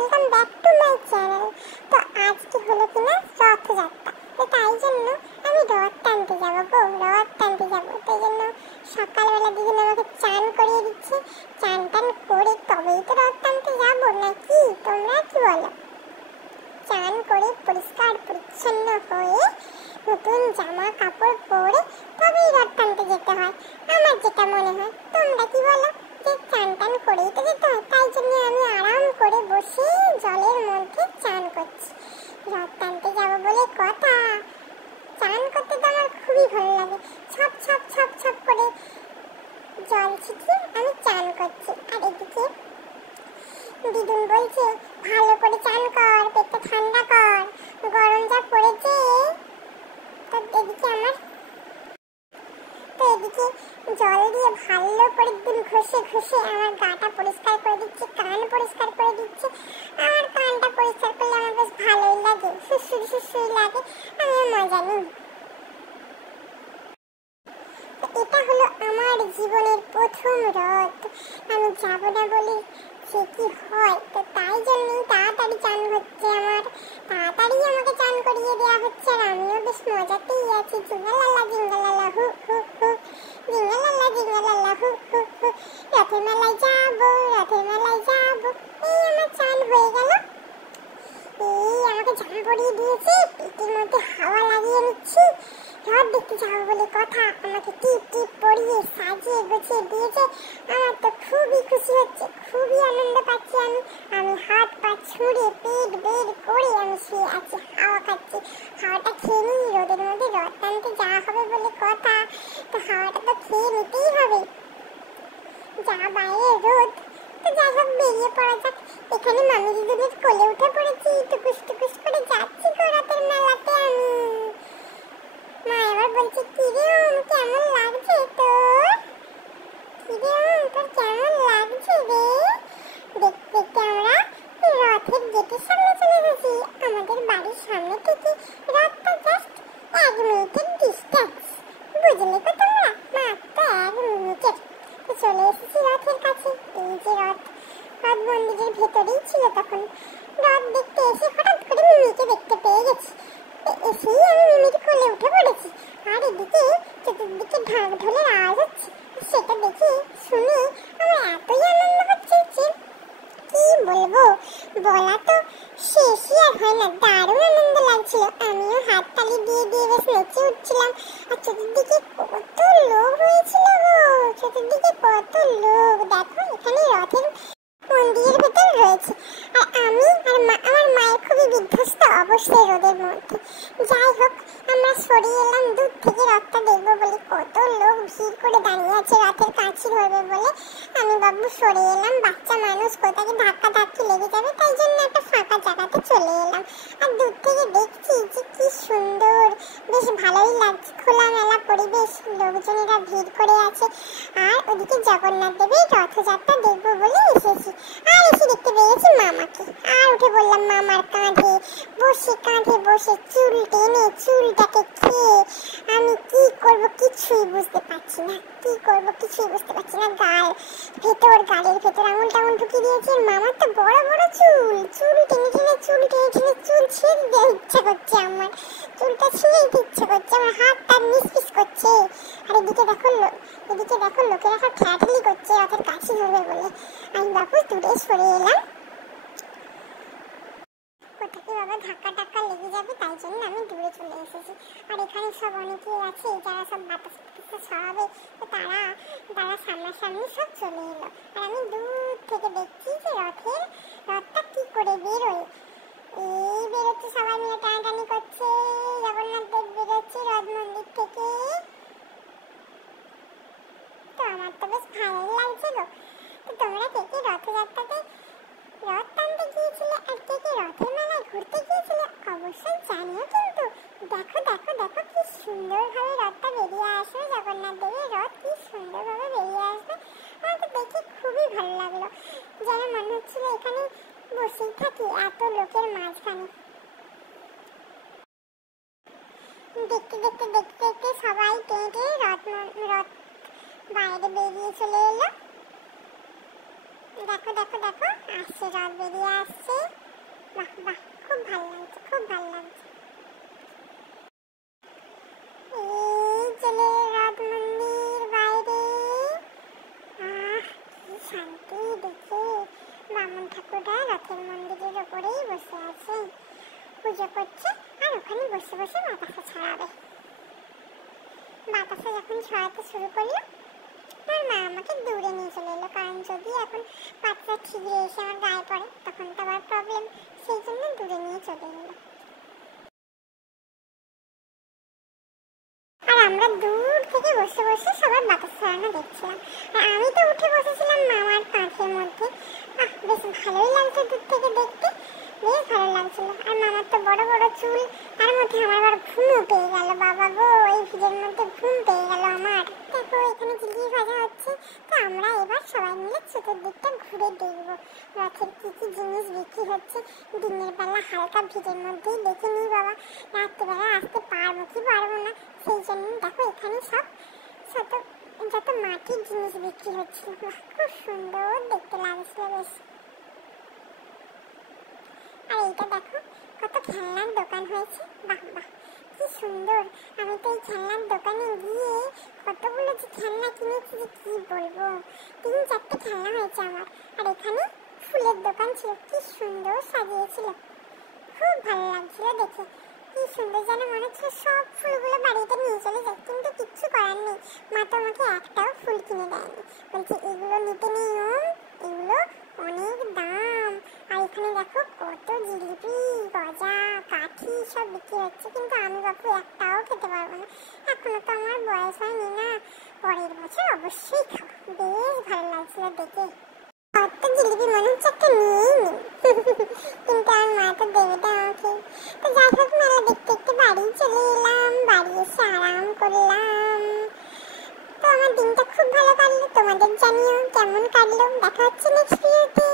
Welcome back to my channel. তো আজকে হলো কিনা রথযাত্রা, তো তাই জন্য আমি রথ টানতে যাবো রথ টানতে যাবো। তাই জন্য সকালবেলা দিদিন আমাকে চান করিয়ে দিচ্ছে, চান টান করে তবেই তো রথ টানতে যাবো, নাকি তোমরা কি বলো? চান করে পরিষ্কার পরিচ্ছন্ন হয়ে নতুন জামা কাপড় পরে তবেই রথ টানতে যেতে হয়, আমার যেটা মনে হয়। তোমরা কি বলো? যে চান টান করেই তো যেতে হয়, তাই জন্য আমি আরাম করে বসে জলের মধ্যে চান করছি। রথ টানতে যাবো বলে কথা। চান করতে তো আমার খুবই ভালো লাগে, ছপ ছপ ছপ ছপ করে জল ছিটিয়ে আমি চান করছি। আর এদিকে দিদুন বলছে ভালো করে চান কর, পেটটা ঠান্ডা কর, গরম যা পড়েছে। তো এদিকে জল দিয়ে ভালো করে দিন ঘষে ঘষে আমার গাটা পরিষ্কার করে দিচ্ছে, কান পরিষ্কার করে দিচ্ছে। আমার কানটা পরিষ্কার করলে আমার বেশ ভালোই লাগে, সুসুরি সুসুরি লাগে, আমিও মজা নিই। এটা হলো আমার জীবনের প্রথম রথ। আমি যাবো না বলে সে কি হয়, তো তাই জন্যই তাড়াতাড়ি চান হচ্ছে, আমার তাড়াতাড়ি আমাকে চান করিয়ে দেওয়া হচ্ছে। আর আমিও বেশ মজাতেই আছি। জিঙ্গালালা জিঙ্গালালা হু হু হু, জিঙ্গালালা জিঙ্গালালা হু হু হু, রথের মেলায় যাবো, রথের মেলায় যাবো। এই আমার চান হয়ে গেল, এই আমাকে চান করিয়ে দিয়েছে, পেটের মধ্যে হাওয়া লাগিয়ে নিচ্ছি। রথ দেখতে যাবো বলে কথা, আমাকে টিপ টিপ পরিয়ে সাজিয়ে গুছিয়ে দিয়েছে। আমার তো খুবই খুশি হচ্ছে, খুবই আনন্দ পাচ্ছি। আমি হাত পা ছুঁড়ে পেট বের করে আমি শুয়ে আছি, হাওয়া খাচ্ছি। হাওয়াটা খেয়ে নিই, রোদের মধ্যে রথ টানতে যাওয়া হবে বলে কথা, তো হাওয়াটা তো খেয়ে নিতেই হবে। যা বাইরে রোদ, তো যাই হোক বেরিয়ে পড়া যাক। এখানে মামি দিদুনের কোলে উঠে পড়েছি, টুকুস টুকুস করে যাচ্ছি রথের মেলাতে আমি। মা এবার বলছে কিরে কেমন লাগছে তোর, কিরে তোর কেমন লাগছে রে? দেখতে দেখতে আমরা রথের গেটের সামনে চলে এসেছি। আমাদের বাড়ির সামনে থেকে রথটা জাস্ট 1 মিনিটের ডিস্টেন্স, বুঝলে তো তোমরা? মাত্র 1 মিনিটের। তো চলে এসেছি রথের কাছে। এই যে রথ মন্দিরের ভেতরেই ছিল তখন। রথ দেখতে এসে হঠাৎ করে মিমিকে দেখতে পেয়ে গেছি, এসেই আমি মিমির কোলে উঠে পড়েছি। আর এদিকে চতুর্দিকে ঢাক ঢোলের আওয়াজ হচ্ছে, সেটা দেখে শুনে আমার এতই আনন্দ হচ্ছে যে কি বলবো, বলা তো শেষই আর হয় না। দারুণ আনন্দ লাগছিল, আমিও হাত তালি দিয়ে দিয়ে বেশ নেচে উঠছিলাম। আর চতুর্দিকে কত লোক হয়েছিল গো, চতুর্দিকে কত লোক। দেখো এখানে রথের মন্দিরের ভেতর রয়েছে, আর আমি আর আমার মায়ের খুবই বিধ্বস্ত অবশ্যই রোদের মধ্যে। যাই হোক আমরা সরে এলাম দূর থেকে রথটা দেখবো বলে। কত লোক ভিড় করে দাঁড়িয়ে আছে রথের কাছে ধরবে বলে। আমি বাবু সরে এলাম, বাচ্চা মানুষ কোথাকে ধাক্কা ধাক্কি লেগে যাবে, তাই জন্য একটা ফাঁকা জায়গাতে চলে এলাম। আর দূর থেকে দেখছি যে কি সুন্দর, বেশ ভালোই লাগছে, খোলামেলা পরিবেশ, লোকজনেরা ভিড় করে আছে। আর ওদিকে জগন্নাথ দেবের রথযাত্রা দেখবো বলে এসেছি। আর এসে দেখতে পেয়েছি মামাকে, আর উঠে বললাম মামার কাঁধে বসে চুল টেনে চুলটাকে খেয়ে আমি কি করব কিছুই বুঝতে পারছি না, গালের ভেতর আঙুল টাঙুল ঢুকিয়ে দিয়েছে। মামার তো বড় বড় চুল টেনে টেনে চুল ছিঁড়ে দিতে ইচ্ছা করছে, আমার চুলটা ছিঁড়ে দিতে ইচ্ছা করছে, আমার হাত তার নিস্পিস করছে। আর এদিকে দেখো লোকেরা সব ঠেলাঠেলি করছে রথের কাছে ধরবে বলে। আমি বাবু দূরে সরে এলাম, কোথাকে বাবা ধাক্কা টাক্কা লেগে যাবে, তাই জন্য আমি দূরে চলে এসেছি। আর এখানে সব অনেকেই আছে যারা সব বাতাস ছড়াবে, তো তারা সামনাসামনি সব চলে এলো। আর আমি দূর থেকে দেখছি যে রথটা কি করে বেরোয়। এই বেরোচ্ছে, সবাই মিলে টানাটানি করছে, জগন্নাথ দেব বেরোচ্ছে রথ মন্দির থেকে। তো আমার তো বেশ ভালোই লাগছে গো। তো তোমরা কে কে রথযাত্রাতে রথ টানতে গিয়েছিলে আর কে কে রথের মেলায় ঘুরতে গিয়েছিলে অবশ্যই জানিও কিন্তু। দেখো কি সুন্দরভাবে রথটা বেরিয়ে আসবে, জগন্নাথ দেবের রথ কি সুন্দরভাবে বেরিয়ে আসবে। আমার তো দেখে খুবই ভালো লাগলো, যেন মনে হচ্ছিল এখানে বসেই থাকি এত লোকের মাঝখানে। দেখতে সবাই টেনে রথ বাইরে বেরিয়ে চলে এলো। দেখো দেখো দেখো আসছে, রথ বেরিয়ে আসছে। বাহ বাহ, খুব ভালো লাগছে, খুব ভালো লাগছে। এই চলে রথ মন্দির বাইরে। কি শান্তি দেখে। বামুন ঠাকুররা রথের মন্দিরের ওপরেই বসে আছে, পুজো করছে, আর ওখানে বসে বসে বাতাসা ছড়াবে। বাতাসা যখন ছড়াতে শুরু করলো, তার মা আমাকে দূরে নিয়ে চলে এলো, কারণ যদি এখন বাচ্চা ঠিকরে এসে আমার গায়ে পড়ে তখন তো আবার প্রবলেম, সেই জন্য দূরে নিয়ে চলে এলো। আর আমরা দূর থেকে বসে বসে সবার বাতাস ছড়ানো দেখছিলাম। আর আমি তো উঠে বসেছিলাম মামার কাঁধের মধ্যে। বেশ ভালোই লাগছে দূর থেকে দেখতে, বেশ ভালো লাগছিল। আর মামার তো বড় বড় চুল, তার মধ্যে আমার আবার ঘুমও পেয়ে গেল। বাবা গো, এই ভিড়ের মধ্যে ঘুম পেয়ে গেল আমার। দেখো এখানে জিলিপি ভাজা হচ্ছে, তো আমরা এবার সবাই মিলে চতুর্দিকটা ঘুরে দেখবো রথের কি কি জিনিস বিক্রি হচ্ছে। দিনের বেলা হালকা ভিড়ের মধ্যেই দেখে নিই বাবা, রাত্রিবেলা আসতে পারবো কি পারবো না, সেই জন্য দেখো এখানে সব যত মাটির জিনিস বিক্রি হচ্ছিল। খুব সুন্দর দেখতে লাগছিল বেশ। আর এইটা দেখো কত খেলনার দোকান হয়েছে, বাহ বাহ কি সুন্দর। আমি তো এই খেলনার দোকানে গিয়ে কতগুলো যে খেলনা কিনেছি যে কি বলবো, 3-4টে খেলনা হয়েছে আমার। আর এখানে ফুলের দোকান ছিল, কি সুন্দর সাজিয়েছিল, খুব ভালো লাগছিল দেখে। কি সুন্দর যেন মনে হচ্ছে সব ফুলগুলো বাড়িতে নিয়ে চলে যায়, কিন্তু কিচ্ছু করার নেই, মা তো আমাকে একটাও ফুল কিনে দেয়নি, বলছে এগুলো নিতে নেই, এগুলো অনেক দাম। আর এখানে দেখো কত জিলিপি, গজা, কাঠি সব বিক্রি হচ্ছে, কিন্তু আমি বাপু একটাও খেতে পারবো না, এখনো তো আমার বয়স হয়নি না, পরের বছর অবশ্যই খাবো। বেশ ভালো লাগছিল দেখে। কত জিলিপি মনে হচ্ছে একটা নিয়েই নি, কিন্তু আমার মা তো দেবে না আমাকে। তো যাই হোক, মেলা দেখতে দেখতে বাড়ি চলে এলাম, বাড়ি এসে আরাম করলাম। তো আমার দিনটা খুব ভালো কাটলো, তোমাদের জানিও কেমন কাটলো। দেখা হচ্ছে নেক্সট ভিডিওতে।